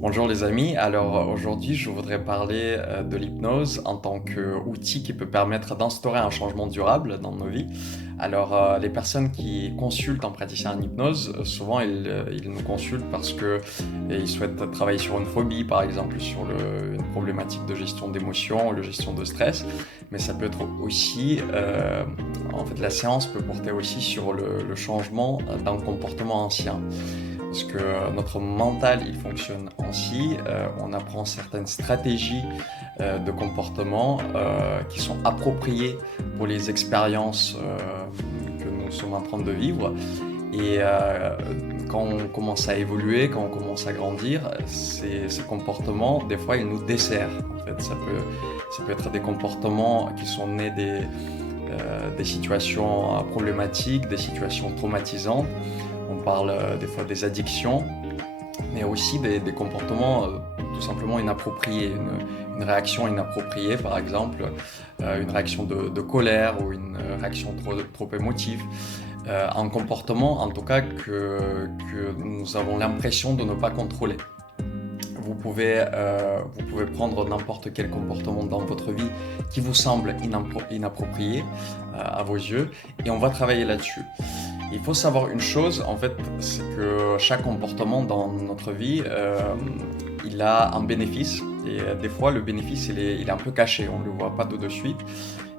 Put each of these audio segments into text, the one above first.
Bonjour les amis, alors aujourd'hui je voudrais parler de l'hypnose en tant qu'outil qui peut permettre d'instaurer un changement durable dans nos vies. Alors les personnes qui consultent un praticien en hypnose, souvent ils nous consultent parce qu'ils souhaitent travailler sur une phobie par exemple, sur une problématique de gestion d'émotions, de gestion de stress, mais ça peut être aussi, en fait la séance peut porter aussi sur le changement d'un comportement ancien. Parce que notre mental, il fonctionne ainsi. On apprend certaines stratégies de comportement qui sont appropriées pour les expériences que nous sommes en train de vivre. Et quand on commence à évoluer, quand on commence à grandir, ces comportements, des fois, ils nous desserrent. En fait, ça peut être des comportements qui sont nés des situations problématiques, des situations traumatisantes. On parle des fois des addictions, mais aussi des comportements tout simplement inappropriés, une réaction inappropriée par exemple, une réaction de colère ou une réaction trop émotive, un comportement en tout cas que nous avons l'impression de ne pas contrôler. Vous pouvez prendre n'importe quel comportement dans votre vie qui vous semble inapproprié à vos yeux et on va travailler là-dessus. Il faut savoir une chose, en fait, c'est que chaque comportement dans notre vie, il a un bénéfice. Et des fois, le bénéfice, il est un peu caché, on ne le voit pas tout de suite.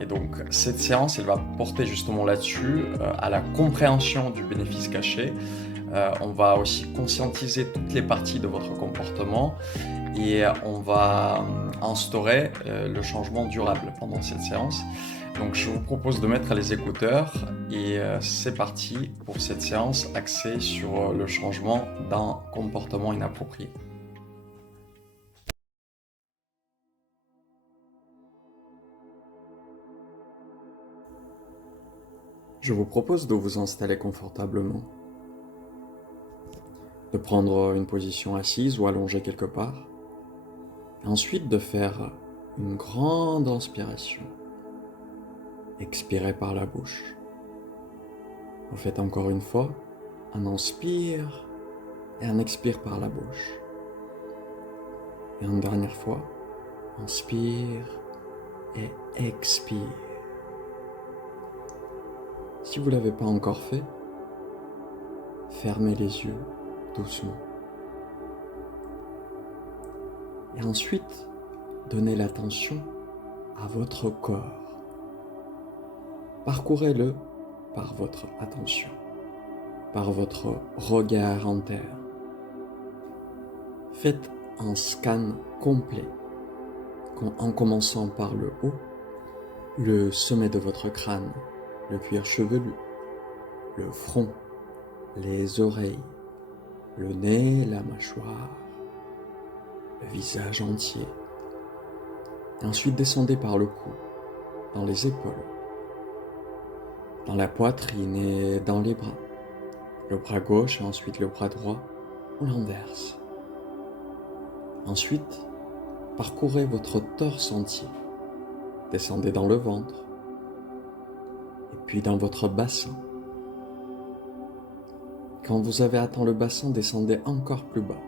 Et donc, cette séance, elle va porter justement là-dessus, à la compréhension du bénéfice caché. On va aussi conscientiser toutes les parties de votre comportement et on va instaurer le changement durable pendant cette séance. Donc je vous propose de mettre les écouteurs et c'est parti pour cette séance axée sur le changement d'un comportement inapproprié. Je vous propose de vous installer confortablement, de prendre une position assise ou allongée quelque part, et ensuite de faire une grande inspiration. Expirez par la bouche. Vous faites encore une fois un inspire et un expire par la bouche. Et une dernière fois, inspire et expire. Si vous ne l'avez pas encore fait, fermez les yeux doucement. Et ensuite, donnez l'attention à votre corps. Parcourez-le par votre attention, par votre regard interne. Faites un scan complet en commençant par le haut, le sommet de votre crâne, le cuir chevelu, le front, les oreilles, le nez, la mâchoire, le visage entier. Et ensuite descendez par le cou, dans les épaules, dans la poitrine et dans les bras. Le bras gauche et ensuite le bras droit, on l'inverse. Ensuite, parcourez votre torse entier. Descendez dans le ventre, et puis dans votre bassin. Quand vous avez atteint le bassin, descendez encore plus bas,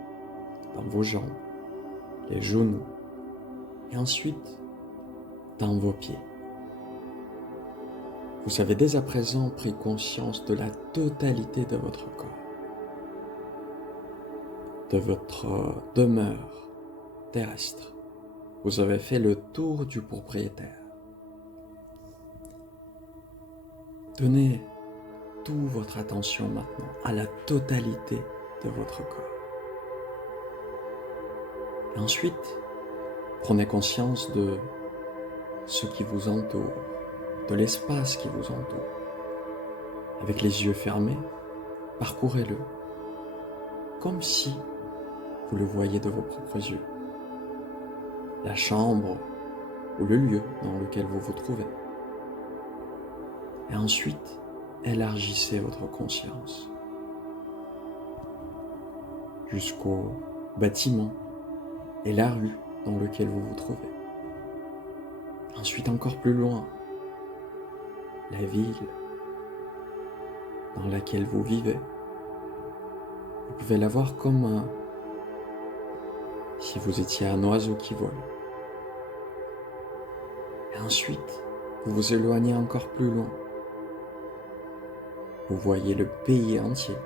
dans vos jambes, les genoux, et ensuite dans vos pieds. Vous avez dès à présent pris conscience de la totalité de votre corps, de votre demeure terrestre. Vous avez fait le tour du propriétaire. Donnez toute votre attention maintenant à la totalité de votre corps. Et ensuite, prenez conscience de ce qui vous entoure, de l'espace qui vous entoure. Avec les yeux fermés, parcourez-le comme si vous le voyez de vos propres yeux. La chambre ou le lieu dans lequel vous vous trouvez. Et ensuite, élargissez votre conscience jusqu'au bâtiment et la rue dans lequel vous vous trouvez. Ensuite, encore plus loin, la ville dans laquelle vous vivez. Vous pouvez la voir comme si vous étiez un oiseau qui vole. Et ensuite, vous vous éloignez encore plus loin. Vous voyez le pays entier.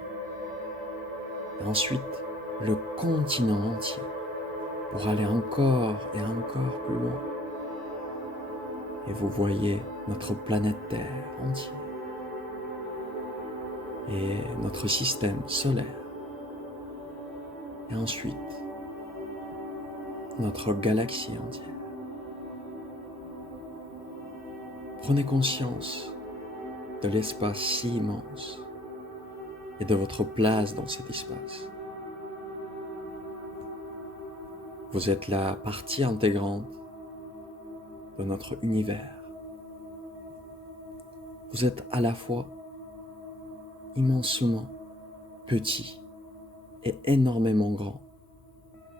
Et ensuite, le continent entier. Pour aller encore et encore plus loin. Et vous voyez notre planète Terre entière. Et notre système solaire. Et ensuite, notre galaxie entière. Prenez conscience de l'espace si immense et de votre place dans cet espace. Vous êtes la partie intégrante de notre univers. Vous êtes à la fois immensement petit et énormément grand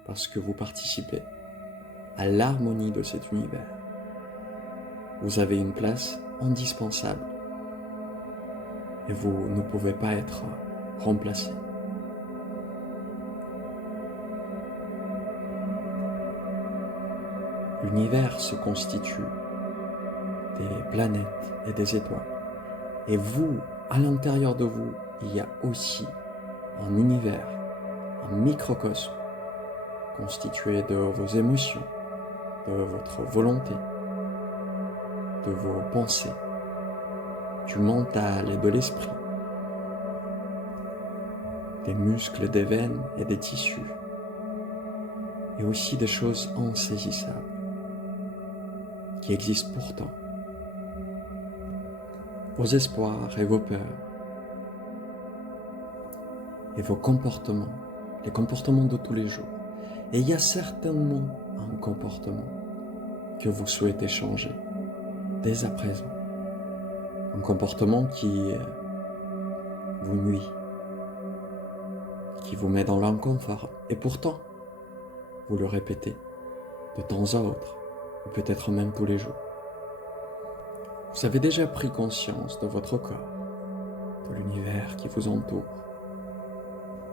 parce que vous participez à l'harmonie de cet univers. Vous avez une place indispensable et vous ne pouvez pas être remplacé. L'univers se constitue des planètes et des étoiles. Et vous, à l'intérieur de vous, il y a aussi un univers, un microcosme constitué de vos émotions, de votre volonté, de vos pensées, du mental et de l'esprit, des muscles, des veines et des tissus, et aussi des choses insaisissables qui existent pourtant. Vos espoirs et vos peurs, et vos comportements, les comportements de tous les jours. Et il y a certainement un comportement que vous souhaitez changer dès à présent. Un comportement qui vous nuit, qui vous met dans l'inconfort. Et pourtant, vous le répétez de temps à autre, ou peut-être même tous les jours. Vous avez déjà pris conscience de votre corps, de l'univers qui vous entoure.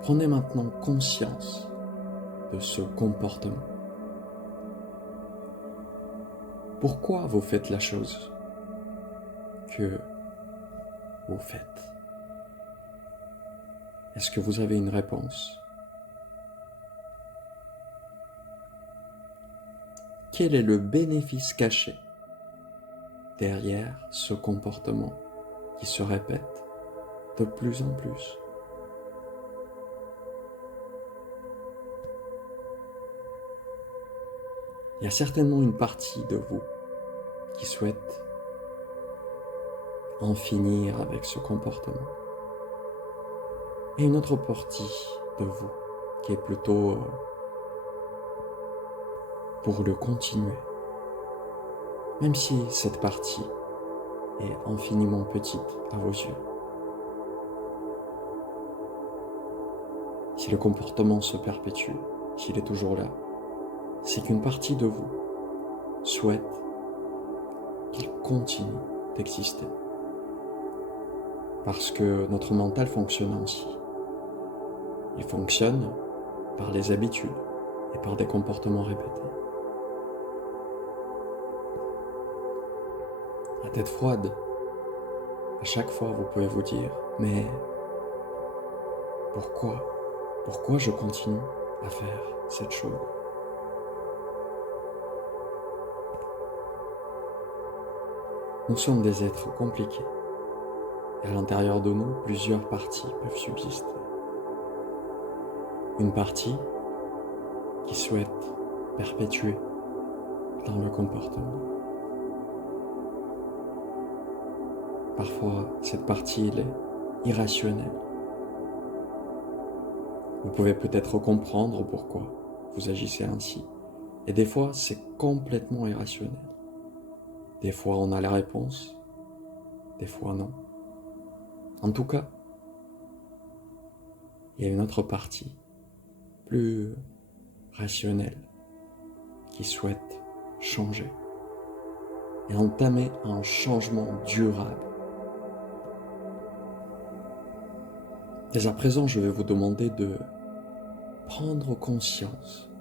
Prenez maintenant conscience de ce comportement. Pourquoi vous faites la chose que vous faites? Est-ce que vous avez une réponse? Quel est le bénéfice caché derrière ce comportement qui se répète de plus en plus? Il y a certainement une partie de vous qui souhaite en finir avec ce comportement. Et une autre partie de vous qui est plutôt pour le continuer. Même si cette partie est infiniment petite à vos yeux. Si le comportement se perpétue, s'il est toujours là, c'est qu'une partie de vous souhaite qu'il continue d'exister. Parce que notre mental fonctionne ainsi. Il fonctionne par les habitudes et par des comportements répétés. À tête froide, à chaque fois vous pouvez vous dire, mais pourquoi je continue à faire cette chose? Nous sommes des êtres compliqués et à l'intérieur de nous, plusieurs parties peuvent subsister. Une partie qui souhaite perpétuer dans le comportement. Parfois, cette partie elle est irrationnelle. Vous pouvez peut-être comprendre pourquoi vous agissez ainsi. Et des fois, c'est complètement irrationnel. Des fois, on a la réponse. Des fois, non. En tout cas, il y a une autre partie, plus rationnelle, qui souhaite changer et entamer un changement durable. Dès à présent, je vais vous demander de prendre conscience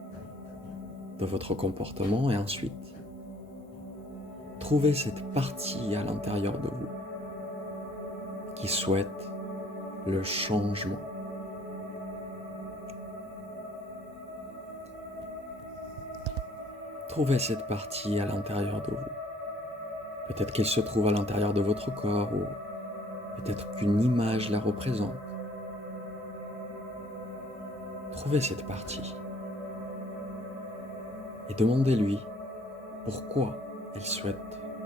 de votre comportement et ensuite, trouvez cette partie à l'intérieur de vous qui souhaite le changement. Trouvez cette partie à l'intérieur de vous. Peut-être qu'elle se trouve à l'intérieur de votre corps ou peut-être qu'une image la représente. Trouvez cette partie et demandez-lui pourquoi elle souhaite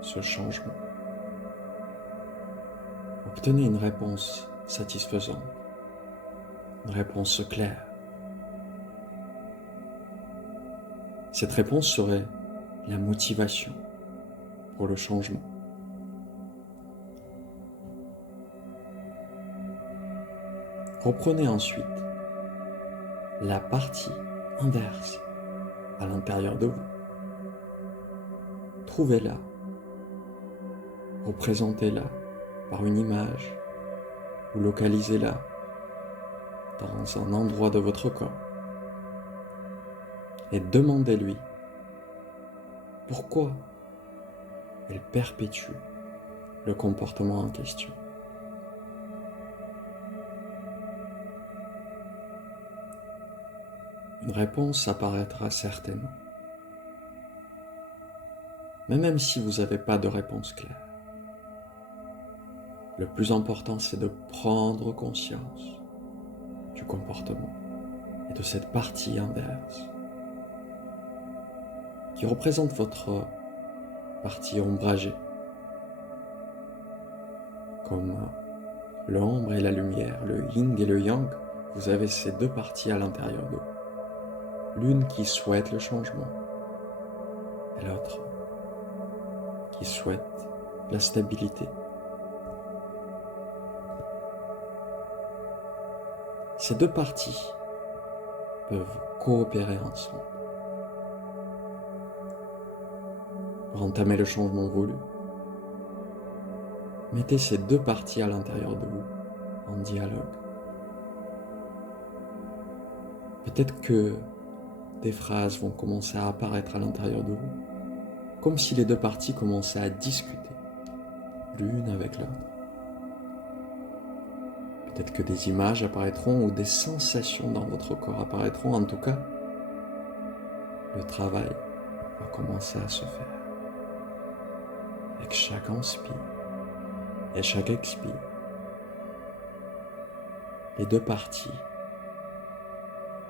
ce changement. Obtenez une réponse satisfaisante, une réponse claire. Cette réponse serait la motivation pour le changement. Reprenez ensuite la partie inverse à l'intérieur de vous. Trouvez-la, représentez-la par une image ou localisez-la dans un endroit de votre corps et demandez-lui pourquoi elle perpétue le comportement en question. Une réponse apparaîtra certainement. Mais même si vous n'avez pas de réponse claire, le plus important c'est de prendre conscience du comportement et de cette partie inverse qui représente votre partie ombragée, comme l'ombre et la lumière, le yin et le yang. Vous avez ces deux parties à l'intérieur de vous. L'une qui souhaite le changement et l'autre qui souhaite la stabilité. Ces deux parties peuvent coopérer ensemble pour entamer le changement voulu. Mettez ces deux parties à l'intérieur de vous en dialogue. Peut-être que des phrases vont commencer à apparaître à l'intérieur de vous, comme si les deux parties commençaient à discuter l'une avec l'autre. Peut-être que des images apparaîtront ou des sensations dans votre corps apparaîtront. En tout cas, le travail va commencer à se faire. Avec chaque inspire et chaque expire, les deux parties,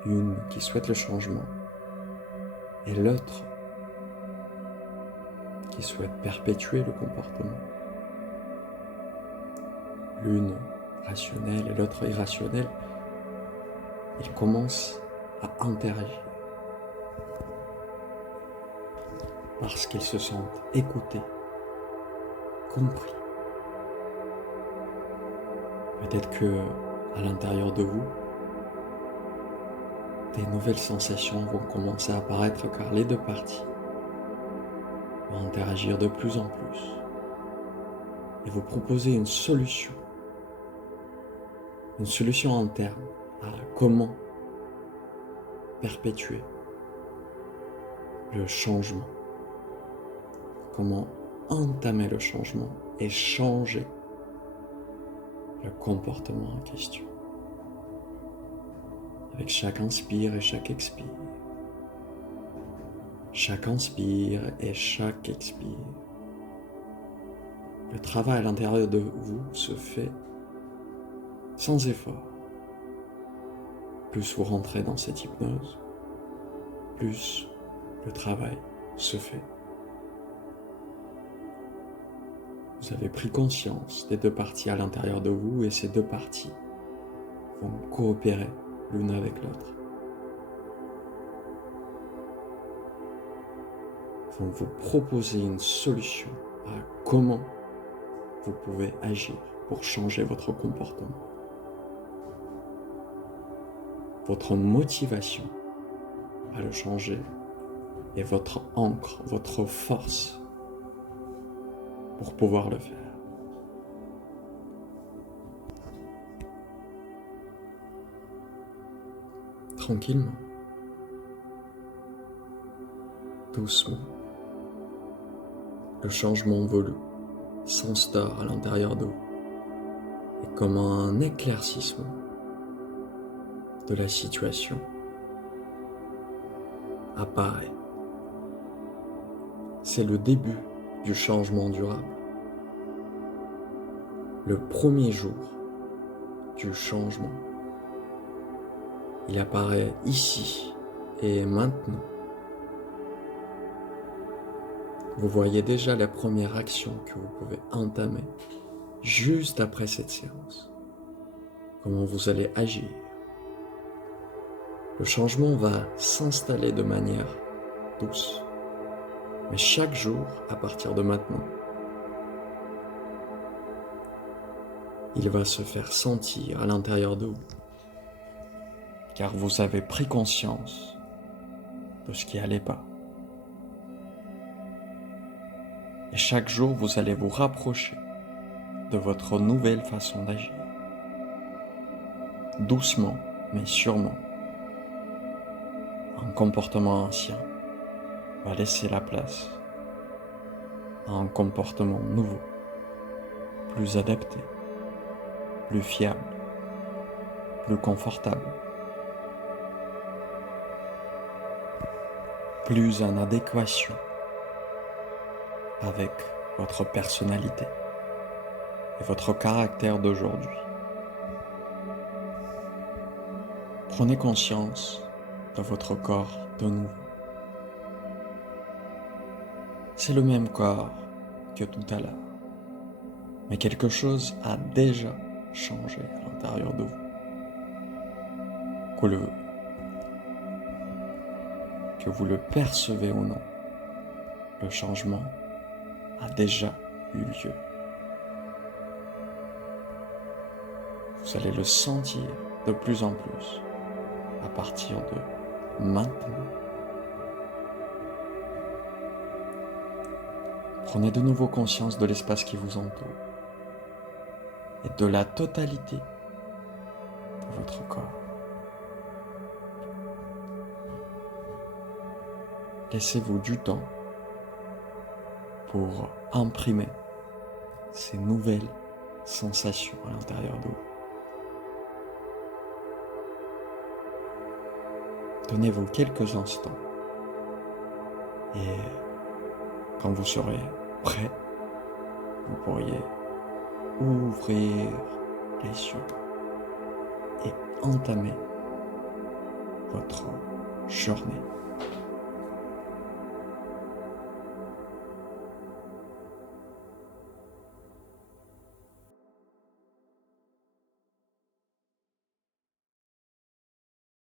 une qui souhaite le changement et l'autre qui souhaite perpétuer le comportement, l'une rationnelle et l'autre irrationnelle, ils commencent à interagir parce qu'ils se sentent écoutés, compris. Peut-être que à l'intérieur de vous, des nouvelles sensations vont commencer à apparaître car les deux parties vont interagir de plus en plus et vous proposer une solution en termes à comment perpétuer le changement, comment entamer le changement et changer le comportement en question. Avec chaque inspire et chaque expire. Chaque inspire et chaque expire. Le travail à l'intérieur de vous se fait sans effort. Plus vous rentrez dans cette hypnose, plus le travail se fait. Vous avez pris conscience des deux parties à l'intérieur de vous et ces deux parties vont coopérer l'une avec l'autre. Vont vous proposer une solution à comment vous pouvez agir pour changer votre comportement. Votre motivation à le changer est votre ancre, votre force pour pouvoir le faire. Tranquillement. Doucement, le changement voulu s'instaure à l'intérieur de vous et comme un éclaircissement de la situation apparaît. C'est le début du changement durable, le premier jour du changement. Il apparaît ici et maintenant. Vous voyez déjà la première action que vous pouvez entamer juste après cette séance. Comment vous allez agir. Le changement va s'installer de manière douce. Mais chaque jour, à partir de maintenant, il va se faire sentir à l'intérieur de vous. Car vous avez pris conscience de ce qui n'allait pas. Et chaque jour, vous allez vous rapprocher de votre nouvelle façon d'agir. Doucement, mais sûrement. Un comportement ancien va laisser la place à un comportement nouveau, plus adapté, plus fiable, plus confortable, plus en adéquation avec votre personnalité et votre caractère d'aujourd'hui. Prenez conscience de votre corps de nouveau. C'est le même corps que tout à l'heure, mais quelque chose a déjà changé à l'intérieur de vous. Que vous le percevez ou non, le changement a déjà eu lieu. Vous allez le sentir de plus en plus à partir de maintenant. Prenez de nouveau conscience de l'espace qui vous entoure et de la totalité de votre corps. Laissez-vous du temps pour imprimer ces nouvelles sensations à l'intérieur de vous. Donnez-vous quelques instants et quand vous serez prêt, vous pourriez ouvrir les yeux et entamer votre journée.